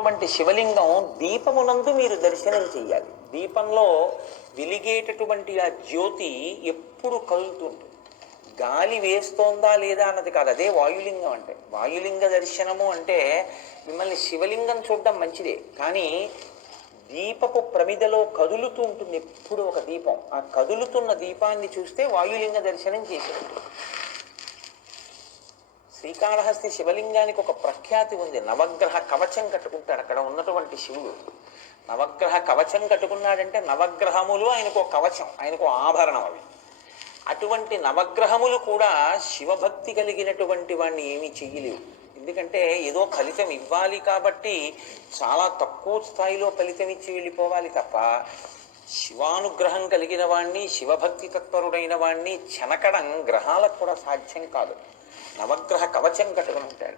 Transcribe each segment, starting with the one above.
అటువంటి శివలింగం దీపమునందు మీరు దర్శనం చేయాలి దీపంలో వెలిగేటటువంటి ఆ జ్యోతి ఎప్పుడు కదులుతుంటుంది. గాలి వేస్తోందా లేదా అన్నది కాదు అదే వాయులింగం అంటే. వాయులింగ దర్శనము అంటే మిమ్మల్ని శివలింగం చూడడం మంచిదే. కానీ దీపపు ప్రమిదలో కదులుతూ ఉంటుంది ఎప్పుడు ఒక దీపం. ఆ కదులుతున్న దీపాన్ని చూస్తే వాయులింగ దర్శనం చేసేటట్టు శ్రీకాళహస్తి శివలింగానికి ఒక ప్రఖ్యాతి ఉంది. నవగ్రహ కవచం కట్టుకుంటాడు. అక్కడ ఉన్నటువంటి శివుడు నవగ్రహ కవచం కట్టుకున్నాడంటే నవగ్రహములు ఆయనకు ఒక కవచం ఆయనకు ఆభరణం అవి. అటువంటి నవగ్రహములు కూడా శివభక్తి కలిగినటువంటి వాడిని ఏమీ చెయ్యలేవు. ఎందుకంటే ఏదో ఫలితం ఇవ్వాలి కాబట్టి చాలా తక్కువ స్థాయిలో ఫలితం ఇచ్చి వెళ్ళిపోవాలి తప్ప శివానుగ్రహం కలిగిన వాణ్ణి శివభక్తి తత్పరుడైన వాణ్ణి చెనకడం గ్రహాలకు కూడా సాధ్యం కాదు. నవగ్రహ కవచం కట్టుకుని ఉంటాడు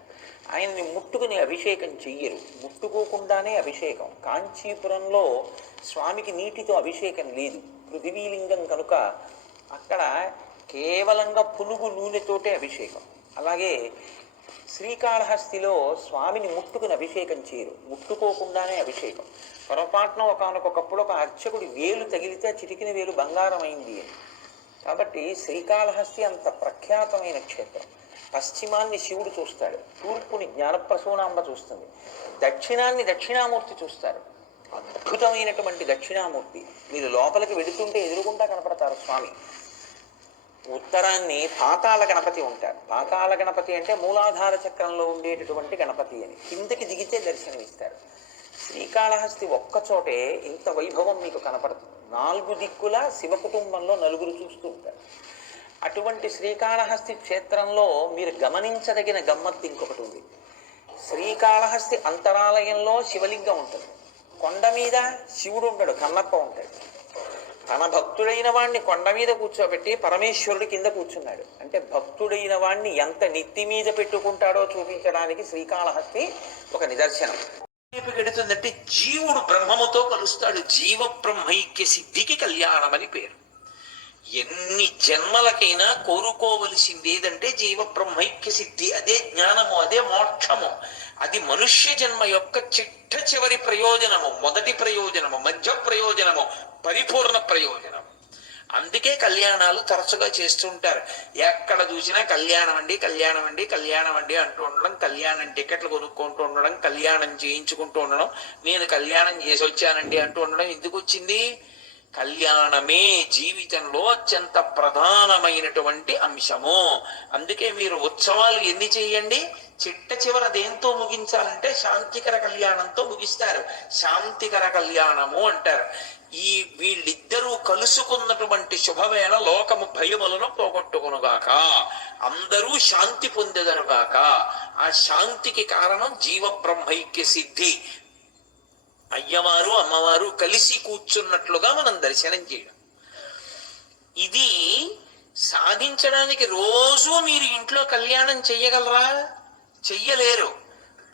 ఆయన్ని ముట్టుకుని అభిషేకం చెయ్యరు. ముట్టుకోకుండానే అభిషేకం. కాంచీపురంలో స్వామికి నీటితో అభిషేకం లేదు. పృథివీలింగం కనుక అక్కడ కేవలంగా పులుగు నూనెతోటే అభిషేకం. అలాగే శ్రీకాళహస్తిలో స్వామిని ముట్టుకుని అభిషేకం చేయరు. ముట్టుకోకుండానే అభిషేకం. పొరపాటున ఒకనకొకప్పుడు ఒక అర్చకుడి వేలు తగిలితే చిటికిన వేలు బంగారం అయింది అని. కాబట్టి శ్రీకాళహస్తి అంత ప్రఖ్యాతమైన క్షేత్రం. పశ్చిమాన్ని శివుడు చూస్తాడు. తూర్పుని జ్ఞానప్రసూనాంబ చూస్తుంది. దక్షిణాన్ని దక్షిణామూర్తి చూస్తారు. అద్భుతమైనటువంటి దక్షిణామూర్తి. మీరు లోపలికి వెడుతుంటే ఎదురుగుండా కనపడతారు స్వామి. ఉత్తరాన్ని పాతాళ గణపతి ఉంటారు. పాతాళ గణపతి అంటే మూలాధార చక్రంలో ఉండేటటువంటి గణపతి అని. కిందకి దిగితే దర్శనమిస్తారు. శ్రీకాళహస్తి ఒక్కచోటే ఇంత వైభవం మీకు కనపడుతుంది. నాలుగు దిక్కుల శివ కుటుంబంలో నలుగురు చూస్తూ ఉంటారు. అటువంటి శ్రీకాళహస్తి క్షేత్రంలో మీరు గమనించదగిన గమ్మత్తు ఇంకొకటి ఉంది. శ్రీకాళహస్తి అంతరాలయంలో శివలింగం ఉంటుంది. కొండ మీద శివుడు ఉంటాడు కన్నప్ప ఉంటాడు. తన భక్తుడైన వాణ్ణి కొండ మీద కూర్చోబెట్టి పరమేశ్వరుడు కింద కూర్చున్నాడు. అంటే భక్తుడైన వాణ్ణి ఎంత నెత్తి మీద పెట్టుకుంటాడో చూపించడానికి శ్రీకాళహస్తి ఒక నిదర్శనం. వైపుకి జీవుడు బ్రహ్మముతో కలుస్తాడు. జీవ బ్రహ్మైక్య సిద్ధికి కళ్యాణం అని పేరు. ఎన్ని జన్మలకైనా కోరుకోవలసింది ఏదంటే జీవ బ్రహ్మైక్య సిద్ధి అదే జ్ఞానము అదే మోక్షము. అది మనుష్య జన్మ యొక్క చిట్ట చివరి ప్రయోజనము మొదటి ప్రయోజనము మధ్య ప్రయోజనము పరిపూర్ణ ప్రయోజనం అందుకే కళ్యాణాలు తరచుగా చేస్తుంటారు ఎక్కడ చూసినా కళ్యాణం అండి కళ్యాణం అండి కళ్యాణం అండి అంటూ ఉండడం కళ్యాణం టికెట్లు కొనుక్కుంటూ ఉండడం కళ్యాణం చేయించుకుంటూ ఉండడం నేను కళ్యాణం చేసి వచ్చానండి అంటూ ఉండడం ఎందుకు వచ్చింది? కళ్యాణమే జీవితంలో అత్యంత ప్రధానమైనటువంటి అంశము. అందుకే మీరు ఉత్సవాలు ఎన్ని చేయండి? చిట్ట చివర దేంతో ముగించాలంటే శాంతికర కళ్యాణంతో ముగిస్తారు. శాంతికర కళ్యాణము అంటారు. ఈ వీళ్ళిద్దరూ కలుసుకున్నటువంటి శుభవేళ లోకము భయములను పోగొట్టుకునుగాక. అందరూ శాంతి పొందెదరుగాక ఆ శాంతికి కారణం జీవ బ్రహ్మైక్య సిద్ధి. అయ్యవారు అమ్మవారు కలిసి కూర్చున్నట్లుగా మనం దర్శనం చేయడం. ఇది సాధించడానికి రోజు మీరు ఇంట్లో కళ్యాణం చెయ్యగలరా? చెయ్యలేరు.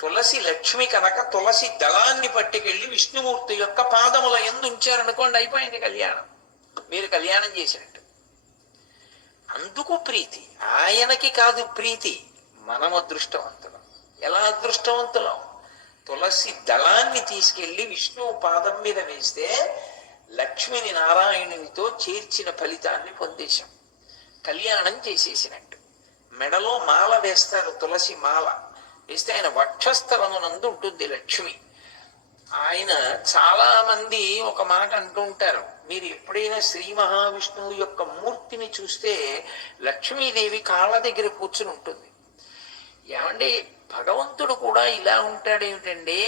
తులసి లక్ష్మి కనుక తులసి దళాన్ని పట్టుకెళ్ళి విష్ణుమూర్తి యొక్క పాదముల ఎందు ఉంచారనుకోండి అయిపోయింది కళ్యాణం. మీరు కళ్యాణం చేసినట్టు. అందుకు ప్రీతి. ఆయనకి కాదు ప్రీతి. మనం అదృష్టవంతులం. ఎలా అదృష్టవంతులం? తులసి దళాన్ని తీసుకెళ్ళి విష్ణువు పాదం మీద వేస్తే లక్ష్మిని నారాయణునితో చేర్చిన ఫలితాన్ని పొందేశాం. కళ్యాణం చేసేసినట్టు. మెడలో మాల వేస్తారు తులసి మాల. వేస్తే ఆయన వక్షస్థలమునందు ఉంటుంది లక్ష్మి. ఆయన చాలా మంది ఒక మాట అంటూ ఉంటారు. మీరు ఎప్పుడైనా శ్రీ మహావిష్ణువు యొక్క మూర్తిని చూస్తే లక్ష్మీదేవి కాళ్ళ దగ్గర కూర్చుని ఉంటుంది. ఏమండి భగవంతుడు కూడా ఇలా ఉంటాడేమిటండి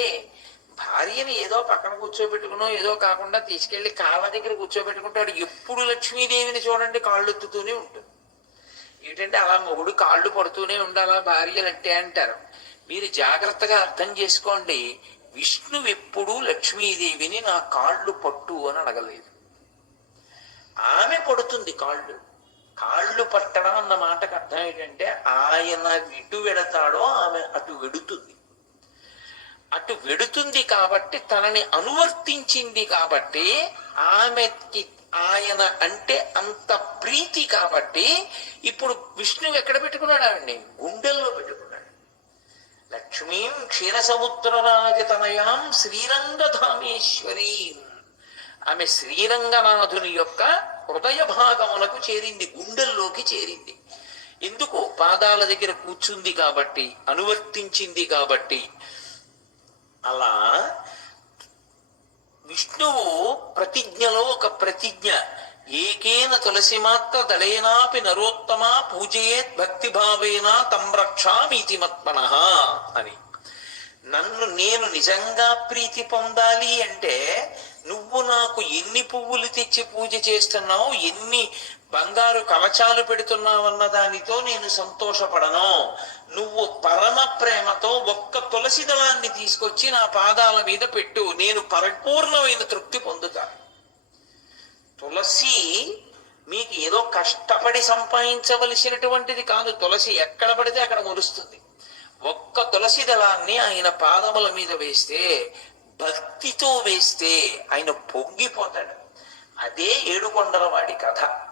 భార్యని ఏదో పక్కన కూర్చోబెట్టుకునో ఏదో కాకుండా తీసుకెళ్ళి కాళ్ళ దగ్గర కూర్చోబెట్టుకుంటాడు. ఎప్పుడు లక్ష్మీదేవిని చూడండి కాళ్ళు ఎత్తుతూనే ఉంటుంది. ఏంటంటే అలా మొగుడు కాళ్ళు పడుతూనే ఉండాలా భార్యలంటే అంటారు. మీరు జాగ్రత్తగా అర్థం చేసుకోండి విష్ణు ఎప్పుడు లక్ష్మీదేవిని నా కాళ్ళు పట్టు అని అడగలేదు. ఆమె పడుతుంది కాళ్ళు. కాళ్ళు పట్టడం అన్న మాటకు అర్థం ఏంటంటే ఆయన ఇటు వెడతాడో ఆమె అటు వెడుతుంది. అటు వెడుతుంది కాబట్టి తనని అనువర్తించింది కాబట్టి ఆమెకి ఆయన అంటే అంత ప్రీతి కాబట్టి ఇప్పుడు విష్ణువు ఎక్కడ పెట్టుకున్నాడు ఆవిడ్ని గుండెల్లో పెట్టుకున్నాడు. లక్ష్మీం క్షీరసముద్రరాజతనయాం శ్రీరంగధామేశ్వరి. ఆమె శ్రీరంగనాథుని యొక్క హృదయ భాగములకు చేరింది గుండెల్లోకి చేరింది. ఎందుకు పాదాల దగ్గర కూర్చుంది కాబట్టి అనువర్తించింది కాబట్టి అలా విష్ణువు ప్రతిజ్ఞలో ఒక ప్రతిజ్ఞ ఏకేన తులసి మాత్ర దళేనాపి నరోత్తమా పూజయేత్ భక్తిభావేన తం రక్షామీతి మత్మన అని. నన్ను నేను నిజంగా ప్రీతి పొందాలి అంటే నువ్వు నాకు ఎన్ని పువ్వులు తెచ్చి పూజ చేస్తున్నావు ఎన్ని బంగారు కవచాలు పెడుతున్నావన్న దానితో నేను సంతోషపడను. నువ్వు పరమ ప్రేమతో ఒక్క తులసి దళాన్ని తీసుకొచ్చి నా పాదాల మీద పెట్టు. నేను పరిపూర్ణమైన తృప్తి పొందుతా. తులసి మీకు ఏదో కష్టపడి సంపాదించవలసినటువంటిది కాదు. తులసి ఎక్కడ పడితే అక్కడ మొలుస్తుంది ఒక్క తులసి దళాన్ని ఆయన పాదముల మీద వేస్తే భక్తితో వేస్తే ఆయన పొంగిపోతాడు. అదే ఏడుకొండల వాడి కథ.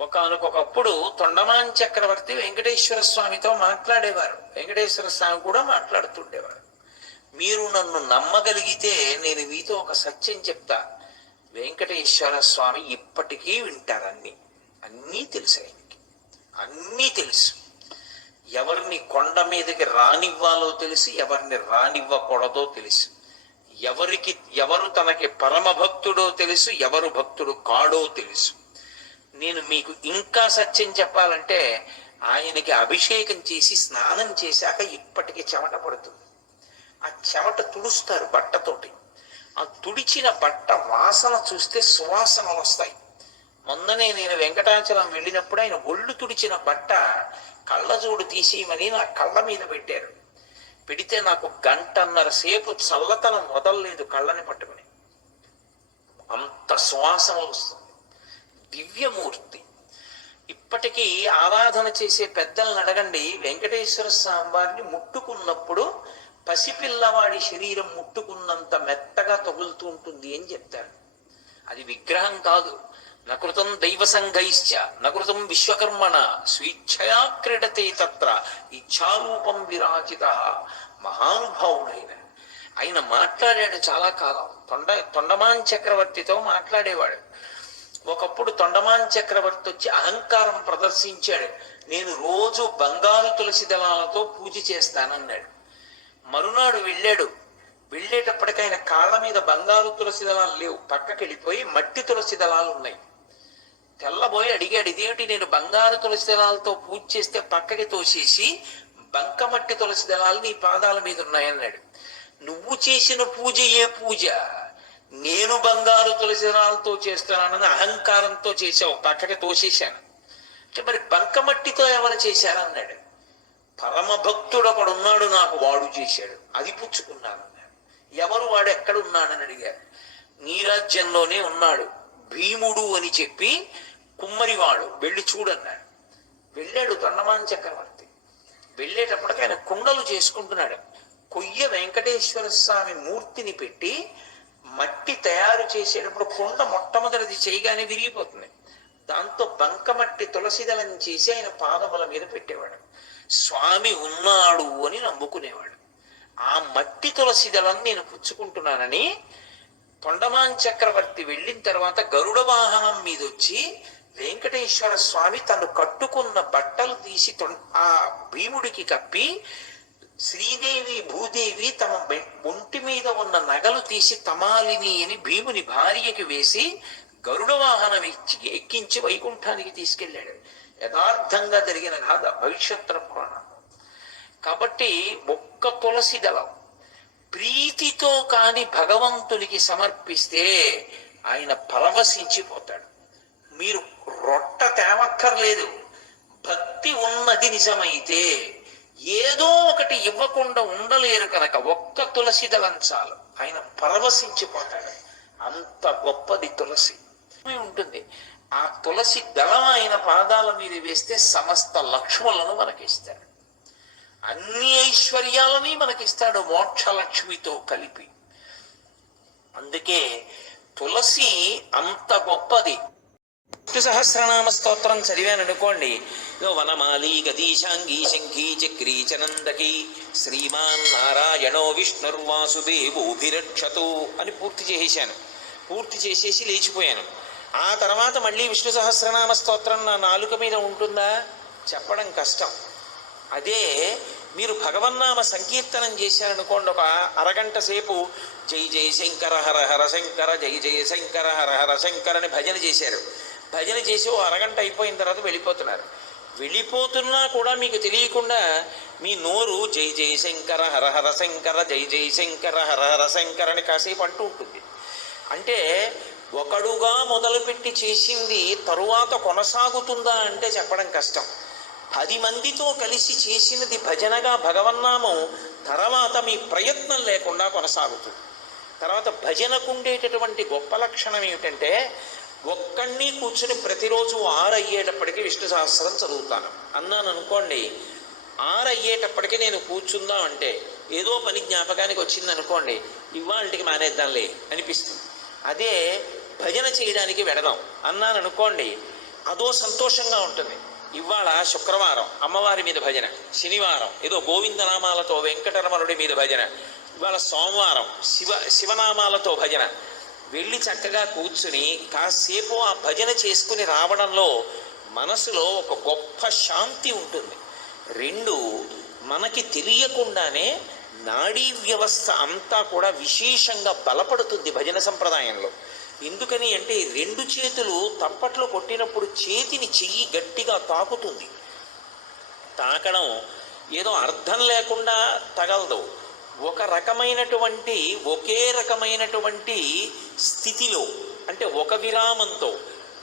ఒకనకొకప్పుడు తొండమాన్ చక్రవర్తి వెంకటేశ్వర స్వామితో మాట్లాడేవారు. వెంకటేశ్వర స్వామి కూడా మాట్లాడుతుండేవారు. మీరు నన్ను నమ్మగలిగితే నేను మీతో ఒక సత్యం చెప్తా. వెంకటేశ్వర స్వామి ఇప్పటికీ వింటారన్ని అన్నీ తెలుసు ఆయనకి. అన్నీ తెలుసు. ఎవరిని కొండ మీదకి రానివ్వాలో తెలుసు ఎవరిని రానివ్వకూడదో తెలుసు ఎవరికి ఎవరు తనకి పరమ భక్తుడో తెలుసు ఎవరు భక్తుడు కాడో తెలుసు. నేను మీకు ఇంకా సత్యం చెప్పాలంటే ఆయనకి అభిషేకం చేసి స్నానం చేశాక ఇప్పటికి చెమట పడుతుంది. ఆ చెమట తుడుస్తారు బట్టతోటి. ఆ తుడిచిన బట్ట వాసన చూస్తే సువాసనలు వస్తాయి. మొన్ననే నేను వెంకటాచలం వెళ్ళినప్పుడు ఆయన ఒళ్ళు తుడిచిన బట్ట కళ్ళజోడు తీసేయమని నా కళ్ళ మీద పెట్టారు. పెడితే నాకు గంటన్నర సేపు చల్లతనం వదలలేదు కళ్ళని పట్టుకుని. అంత శ్వాసం వస్తుంది. దివ్యమూర్తి. ఇప్పటికీ ఆరాధన చేసే పెద్దలను అడగండి వెంకటేశ్వర స్వామివారిని ముట్టుకున్నప్పుడు పసిపిల్లవాడి శరీరం ముట్టుకున్నంత మెత్తగా తగులుతూ ఉంటుంది అని చెప్తారు. అది విగ్రహం కాదు. నకృతం దైవ సంఘైశ్చ నకృతం విశ్వకర్మణ స్వేచ్ఛయా క్రీడతే తత్ర ఇచ్చారూపం విరాజిత మహానుభావుడైన. ఆయన మాట్లాడాడు చాలా కాలం. తొండ తొండమాన్ చక్రవర్తితో మాట్లాడేవాడు. ఒకప్పుడు తొండమాన్ చక్రవర్తి వచ్చి అహంకారం ప్రదర్శించాడు. నేను రోజు బంగారు తులసి దళాలతో పూజ చేస్తానన్నాడు. మరునాడు వెళ్ళాడు. వెళ్ళేటప్పటికైనా కాళ్ళ మీద బంగారు తులసి దళాలు లేవు. పక్కకి వెళ్ళిపోయి మట్టి తులసి దళాలు ఉన్నాయి. తెల్లబోయి అడిగాడు ఇదేమిటి నేను బంగారు తులసి దళాలతో పూజ చేస్తే పక్కకి తోసేసి బంకమట్టి తులసి దళాలు నీ పాదాల మీద ఉన్నాయన్నాడు. నువ్వు చేసిన పూజ ఏ పూజ? నేను బంగారు తులసి దళాలతో చేస్తున్నానని అహంకారంతో చేసావు పక్కకి తోసేశాను. అంటే మరి బంకమట్టితో ఎవరు చేశారన్నాడు? పరమ భక్తుడు అక్కడ ఉన్నాడు నాకు వాడు చేశాడు అది పుచ్చుకున్నాను అన్నాడు ఎవరు వాడు ఎక్కడ ఉన్నాడని అడిగారు? నీ రాజ్యంలోనే ఉన్నాడు భీముడు అని చెప్పి కుమ్మరివాడు వెళ్ళి చూడన్నాడు వెళ్ళాడు దొండమాన్ చక్రవర్తి. వెళ్ళేటప్పటికి ఆయన కుండలు చేసుకుంటున్నాడు. కొయ్య వెంకటేశ్వర స్వామి మూర్తిని పెట్టి మట్టి తయారు చేసేటప్పుడు కుండ మొట్టమొదటిది చేయగానే విరిగిపోతుంది. దాంతో బంకమట్టి తులసిదలని చేసి ఆయన పాదముల మీద పెట్టేవాడు. స్వామి ఉన్నాడు అని నమ్ముకునేవాడు. ఆ మట్టి తులసి నేను పుచ్చుకుంటున్నానని తొండమాన్ చక్రవర్తి వెళ్ళిన తర్వాత గరుడ వాహనం మీద వచ్చి వెంకటేశ్వర స్వామి తను కట్టుకున్న బట్టలు తీసి తొం- ఆ భీముడికి కప్పి శ్రీదేవి భూదేవి తమ ఒంటి మీద ఉన్న నగలు తీసి తమాలిని అని భీముని భార్యకి వేసి గరుడ వాహనం ఇచ్చి ఎక్కించి వైకుంఠానికి తీసుకెళ్ళాడు. యథార్థంగా జరిగిన గాథ భవిష్యత్తు పురాణం. కాబట్టి ఒక్క తులసి దళం ప్రీతితో కాని భగవంతునికి సమర్పిస్తే ఆయన పరవశించిపోతాడు. మీరు రొట్ట తేవక్కర్లేదు. భక్తి ఉన్నది నిజమైతే ఏదో ఒకటి ఇవ్వకుండా ఉండలేరు కనుక ఒక్క తులసి దళంచాలు ఆయన పరవశించిపోతాడు. అంత గొప్పది తులసి. ఉంటుంది. ఆ తులసి దళం ఆయన పాదాల మీద వేస్తే సమస్త లక్ష్ములను మనకిస్తాడు అన్ని ఐశ్వర్యాలని మనకిస్తాడు మోక్ష లక్ష్మితో కలిపి. అందుకే తులసి అంత గొప్పది. విష్ణు సహస్రనామ స్తోత్రం చదివాను అనుకోండి ఇదో వనమాలి గదీశాంగి శంఖీ చక్రీ చనందకి శ్రీమాన్ నారాయణో విష్ణుర్వాసుదేవోభిరక్షతు అని పూర్తి చేసేశాను. పూర్తి చేసేసి లేచిపోయాను. ఆ తర్వాత మళ్ళీ విష్ణు సహస్రనామ స్తోత్రం నా నాలుక మీద ఉంటుందా? చెప్పడం కష్టం. అదే మీరు భగవన్నామ సంకీర్తనం చేశారనుకోండి ఒక అరగంట సేపు జై జయ శంకర హర హర శంకర జై జయ శంకర హర హర శంకర అని భజన చేశారు. భజన చేసి ఓ అరగంట అయిపోయిన తర్వాత వెళ్ళిపోతున్నారు. వెళ్ళిపోతున్నా కూడా మీకు తెలియకుండా మీ నోరు జై జయ శంకర హర హర శంకర జై జయ శంకర హర హర శంకర అని కాసేపు అంటూ ఉంటుంది. అంటే ఒకడుగా మొదలుపెట్టి చేసింది తరువాత కొనసాగుతుందా అంటే చెప్పడం కష్టం. పది మందితో కలిసి చేసినది భజనగా భగవన్నామం తర్వాత మీ ప్రయత్నం లేకుండా కొనసాగుతుంది. తర్వాత భజనకు ఉండేటటువంటి గొప్ప లక్షణం ఏమిటంటే ఒక్కడిని కూర్చుని ప్రతిరోజు ఆరయ్యేటప్పటికి విష్ణు సహస్రం చదువుతాను. అన్నాను అనుకోండి ఆరు అయ్యేటప్పటికి నేను కూర్చుందాం అంటే ఏదో పని జ్ఞాపకానికి వచ్చింది అనుకోండి ఇవాళకి మానేద్దాంలే అనిపిస్తుంది. అదే భజన చేయడానికి వెడదాం. అన్నాను అనుకోండి అదో సంతోషంగా ఉంటుంది. ఇవాళ శుక్రవారం అమ్మవారి మీద భజన శనివారం ఏదో గోవిందనామాలతో వెంకటరమణుడి మీద భజన ఇవాళ సోమవారం శివ శివనామాలతో భజన. వెళ్ళి చక్కగా కూర్చుని కాసేపు ఆ భజన చేసుకుని రావడంలో మనసులో ఒక గొప్ప శాంతి ఉంటుంది. రెండు మనకి తెలియకుండానే నాడీ వ్యవస్థ అంతా కూడా విశేషంగా బలపడుతుంది భజన సంప్రదాయంలో. ఎందుకని అంటే రెండు చేతులు తప్పట్లో కొట్టినప్పుడు చేతిని చెయ్యి గట్టిగా తాకుతుంది. తాకడం ఏదో అర్థం లేకుండా తగలదు. ఒక రకమైనటువంటి ఒకే రకమైనటువంటి స్థితిలో అంటే ఒక విరామంతో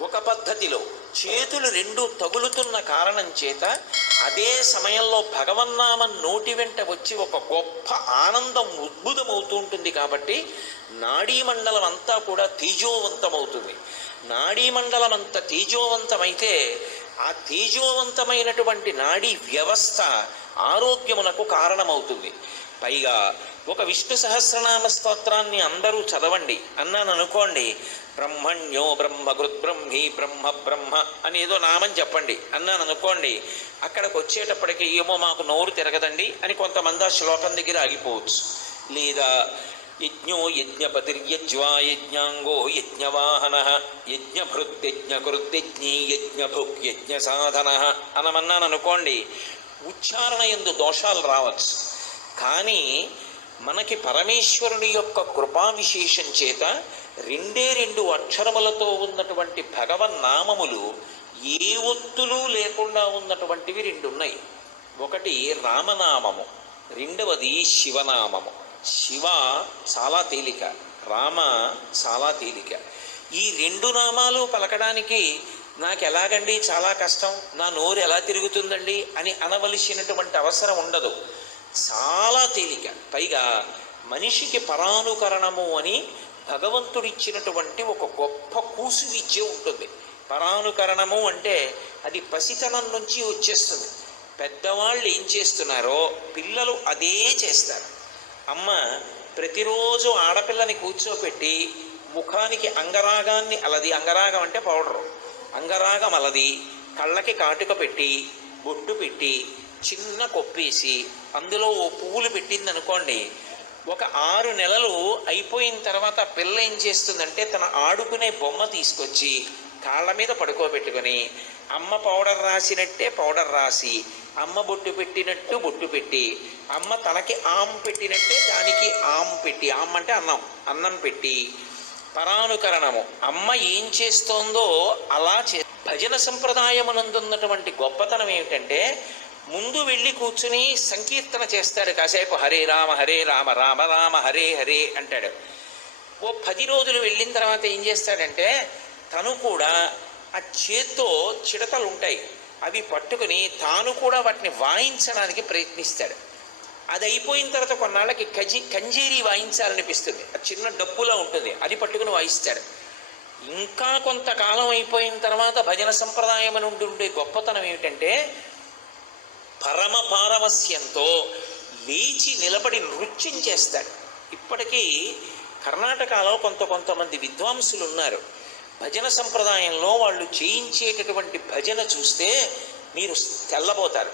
ఒక పద్ధతిలో చేతులు రెండు తగులుతున్న కారణం చేత అదే సమయంలో భగవన్నామం నోటి వెంట వచ్చి ఒక గొప్ప ఆనందం ఉద్భుతమవుతూ ఉంటుంది కాబట్టి నాడీ మండలం అంతా కూడా తేజోవంతమవుతుంది. నాడీ మండలం అంత తేజోవంతమైతే ఆ తేజోవంతమైనటువంటి నాడీ వ్యవస్థ ఆరోగ్యమునకు కారణమవుతుంది. పైగా ఒక విష్ణు సహస్రనామ స్తోత్రాన్ని అందరూ చదవండి. అన్నాను అనుకోండి బ్రహ్మణ్యో బ్రహ్మ బ్రహ్మి బ్రహ్మ బ్రహ్మ అని ఏదో నామని చెప్పండి. అన్నాను అనుకోండి అక్కడికి వచ్చేటప్పటికి ఏమో మాకు నోరు తిరగదండి అని కొంతమంది ఆ శ్లోకం దగ్గర ఆగిపోవచ్చు. లేదా యజ్ఞో యజ్ఞపతిర్యజ్వా యజ్ఞాంగో యజ్ఞవాహన యజ్ఞభృత్యజ్ఞకృత్యజ్ఞీ యజ్ఞభుక్ యజ్ఞ సాధన అనమన్నాను అనుకోండి ఉచ్చారణ ఎందు దోషాలు రావచ్చు. కానీ మనకి పరమేశ్వరుని యొక్క కృపా విశేషం చేత రెండే రెండు అక్షరములతో ఉన్నటువంటి భగవన్నామములు ఏ ఒత్తులు లేకుండా ఉన్నటువంటివి రెండు ఉన్నాయి ఒకటి రామనామము రెండవది శివనామము. శివ చాలా తేలిక రామ చాలా తేలిక. ఈ రెండు నామాలు పలకడానికి నాకు ఎలాగండి చాలా కష్టం నా నోరు ఎలా తిరుగుతుందండి అని అనవలసినటువంటి అవసరం ఉండదు. చాలా తేలిక. పైగా మనిషికి పరానుకరణము అని భగవంతుడిచ్చినటువంటి ఒక గొప్ప కూసు విద్య ఉంటుంది. పరానుకరణము అంటే అది పసితనం నుంచి వచ్చేస్తుంది. పెద్దవాళ్ళు ఏం చేస్తున్నారో పిల్లలు అదే చేస్తారు. అమ్మ ప్రతిరోజు ఆడపిల్లని కూర్చోపెట్టి ముఖానికి అంగరాగాన్ని అలది అంగరాగం అంటే పౌడరు. అంగరాగం అలది కళ్ళకి కాటుక పెట్టి బొట్టు పెట్టి చిన్న కొప్పేసి అందులో ఓ పువ్వులు పెట్టింది అనుకోండి ఒక ఆరు నెలలు అయిపోయిన తర్వాత పిల్ల ఏం చేస్తుందంటే తన ఆడుకునే బొమ్మ తీసుకొచ్చి కాళ్ళ మీద పడుకోబెట్టుకొని అమ్మ పౌడర్ రాసినట్టే పౌడర్ రాసి అమ్మ బొట్టు పెట్టినట్టు బొట్టు పెట్టి అమ్మ తనకి ఆమ్ పెట్టినట్టే దానికి ఆమ్ పెట్టి ఆమ్ అంటే అన్నం అన్నం పెట్టి పరానుకరణము. అమ్మ ఏం చేస్తోందో అలా చే భజన సంప్రదాయమునందున్నటువంటి గొప్పతనం ఏమిటంటే ముందు వెళ్ళి కూర్చుని సంకీర్తన చేస్తాడు కాసేపు. హరే రామ హరే రామ రామ రామ హరే హరే అంటాడు. ఓ పది రోజులు వెళ్ళిన తర్వాత ఏం చేస్తాడంటే తను కూడా ఆ చేత్తో చిడతలు ఉంటాయి. అవి పట్టుకుని తాను కూడా వాటిని వాయించడానికి ప్రయత్నిస్తాడు. అది అయిపోయిన తర్వాత కొన్నాళ్ళకి కజి కంజీరి వాయించాలనిపిస్తుంది. అది చిన్న డప్పులా ఉంటుంది. అది పట్టుకుని వాయిస్తాడు. ఇంకా కొంతకాలం అయిపోయిన తర్వాత భజన సంప్రదాయం నుండి ఉండే గొప్పతనం ఏమిటంటే పరమ పారవస్యంతో లేచి నిలబడి నృత్యం చేస్తాడు. ఇప్పటికీ కర్ణాటకలో కొంత కొంతమంది విద్వాంసులు ఉన్నారు భజన సంప్రదాయంలో వాళ్ళు చేయించేటటువంటి భజన చూస్తే మీరు తెల్లబోతారు.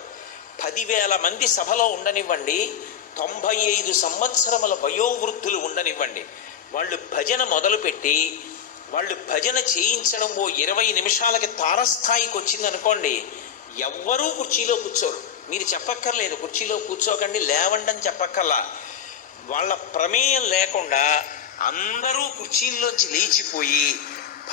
పదివేల మంది సభలో ఉండనివ్వండి తొంభై ఐదు సంవత్సరముల వయోవృద్ధులు ఉండనివ్వండి. వాళ్ళు భజన మొదలుపెట్టి వాళ్ళు భజన చేయించడం ఓ ఇరవై నిమిషాలకి తారస్థాయికి వచ్చిందనుకోండి ఎవ్వరూ కుర్చీలో కూర్చోరు. మీరు చెప్పక్కర్లేదు కుర్చీలో కూర్చోకండి లేవండి అని చెప్పక్కర్లా. వాళ్ళ ప్రమేయం లేకుండా అందరూ కుర్చీల్లోంచి లేచిపోయి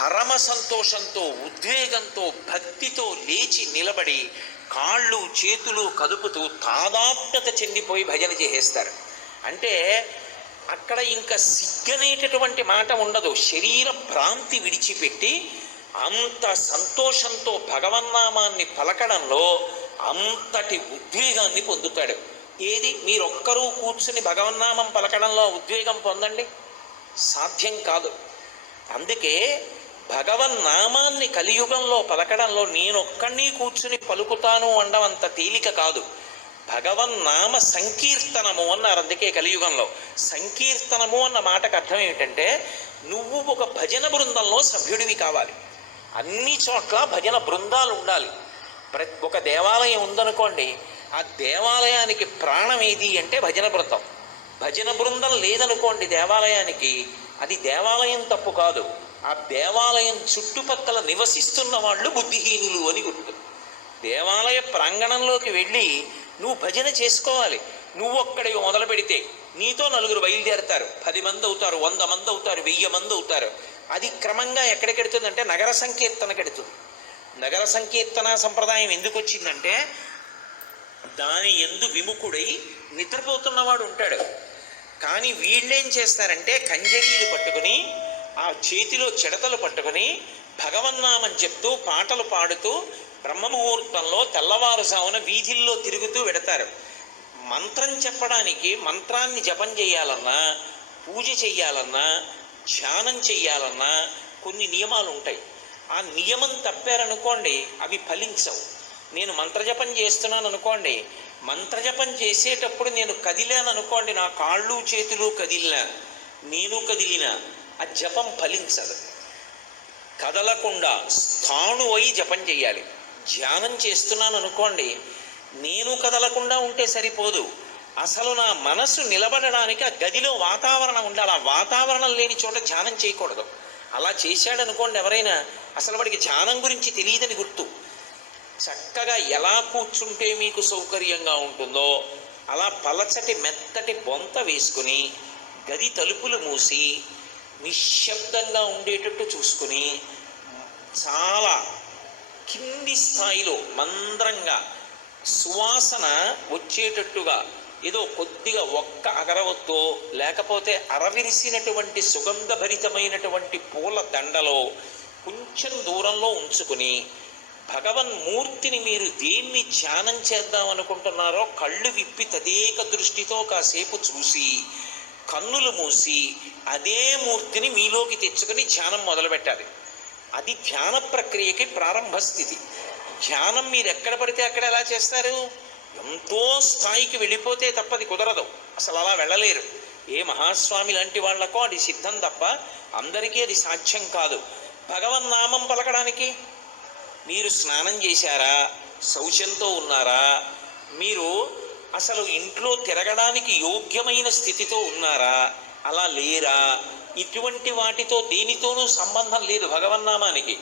పరమ సంతోషంతో ఉద్వేగంతో భక్తితో లేచి నిలబడి కాళ్ళు చేతులు కదుపుతూ తాదాప్యత చెందిపోయి భజన చేసేస్తారు. అంటే అక్కడ ఇంకా సిగ్గనేటటువంటి మాట ఉండదు. శరీర భ్రాంతి విడిచిపెట్టి అంత సంతోషంతో భగవన్నామాన్ని పలకడంలో అంతటి ఉద్వేగాన్ని పొందుతాడు. ఏది? మీరొక్కరూ కూర్చుని భగవన్నామం పలకడంలో ఉద్వేగం పొందండి? సాధ్యం కాదు. అందుకే భగవన్నామాన్ని కలియుగంలో పలకడంలో నేనొక్కడిని కూర్చుని పలుకుతాను అనడం అంత తేలిక కాదు. భగవన్నామ సంకీర్తనము అన్నారు అందుకే కలియుగంలో. సంకీర్తనము అన్న మాటకు అర్థం ఏమిటంటే నువ్వు ఒక భజన బృందంలో సభ్యుడివి కావాలి. అన్ని చోట్ల భజన బృందాలు ఉండాలి. ప్రతి ఒక దేవాలయం ఉందనుకోండి ఆ దేవాలయానికి ప్రాణం ఏది అంటే భజన బృందం. భజన బృందం లేదనుకోండి దేవాలయానికి అది దేవాలయం తప్పు కాదు. ఆ దేవాలయం చుట్టుపక్కల నివసిస్తున్న వాళ్ళు బుద్ధిహీనులు అని గుర్తు దేవాలయ ప్రాంగణంలోకి వెళ్ళి నువ్వు భజన చేసుకోవాలి. నువ్వు ఒక్కడి మొదలు పెడితే నీతో నలుగురు బయలుదేరతారు. పది మంది అవుతారు వంద మంది అవుతారు వెయ్యి మంది అవుతారు. అది క్రమంగా ఎక్కడికెడుతుందంటే నగర సంకీర్తనకెడుతుంది నగర సంకీర్తన సంప్రదాయం ఎందుకు వచ్చిందంటే దాని ఎందు విముఖుడై నిద్రపోతున్నవాడు ఉంటాడు. కానీ వీళ్ళేం చేస్తారంటే కంజరీలు పట్టుకుని ఆ చేతిలో చెడతలు పట్టుకుని భగవన్నామని చెప్తూ పాటలు పాడుతూ బ్రహ్మముహూర్తంలో తెల్లవారుజామున వీధుల్లో తిరుగుతూ వెడతారు. మంత్రం చెప్పడానికి మంత్రాన్ని జపం చేయాలన్నా పూజ చెయ్యాలన్నా ధ్యానం చెయ్యాలన్నా కొన్ని నియమాలు ఉంటాయి ఆ నియమం తప్పారనుకోండి అవి ఫలించవు. నేను మంత్రజపం చేస్తున్నాను అనుకోండి మంత్రజపం చేసేటప్పుడు నేను కదిలాను అనుకోండి నా కాళ్ళు చేతులు కదిలినా నేను కదిలినా ఆ జపం ఫలించదు. కదలకుండా స్థాణు అయి జపం చేయాలి. ధ్యానం చేస్తున్నాను అనుకోండి నేను కదలకుండా ఉంటే సరిపోదు. అసలు నా మనసు నిలబడడానికి ఆ గదిలో వాతావరణం ఉండాలి. ఆ వాతావరణం లేని చోట ధ్యానం చేయకూడదు. అలా చేశాడనుకోండి ఎవరైనా అసలు వాడికి ధ్యానం గురించి తెలియదని గుర్తు. చక్కగా ఎలా కూర్చుంటే మీకు సౌకర్యంగా ఉంటుందో అలా పలచటి మెత్తటి బొంత వేసుకుని గది తలుపులు మూసి నిశ్శబ్దంగా ఉండేటట్టు చూసుకుని చాలా కింది స్థాయిలో మంద్రంగా సువాసన వచ్చేటట్టుగా ఏదో కొద్దిగా ఒక్క అగరవత్తో లేకపోతే అరవిరిసినటువంటి సుగంధభరితమైనటువంటి పూల దండలో కొంచెం దూరంలో ఉంచుకుని భగవన్మూర్తిని మీరు దేన్ని ధ్యానం చేద్దాం అనుకుంటున్నారో కళ్ళు విప్పి తదేక దృష్టితో కాసేపు చూసి కన్నులు మూసి అదే మూర్తిని మీలోకి తెచ్చుకొని ధ్యానం మొదలుపెట్టాలి. అది ధ్యాన ప్రక్రియకి ప్రారంభ స్థితి ధ్యానం మీరు ఎక్కడ పడితే అక్కడ ఎలా చేస్తారు? ఎంతో స్థాయికి వెళ్ళిపోతే తప్పది కుదరదు. అసలు అలా వెళ్ళలేరు. ఏ మహాస్వామి లాంటి వాళ్ళకో అది సిద్ధం తప్ప అందరికీ అది సాధ్యం కాదు. భగవన్నామం పలకడానికి మీరు స్నానం చేశారా? శౌచంతో ఉన్నారా? మీరు అసలు ఇంట్లో తిరగడానికి యోగ్యమైన స్థితితో ఉన్నారా? అలా లేరా? ఇటువంటి వాటితో దేనితోనూ సంబంధం లేదు భగవన్నామానికి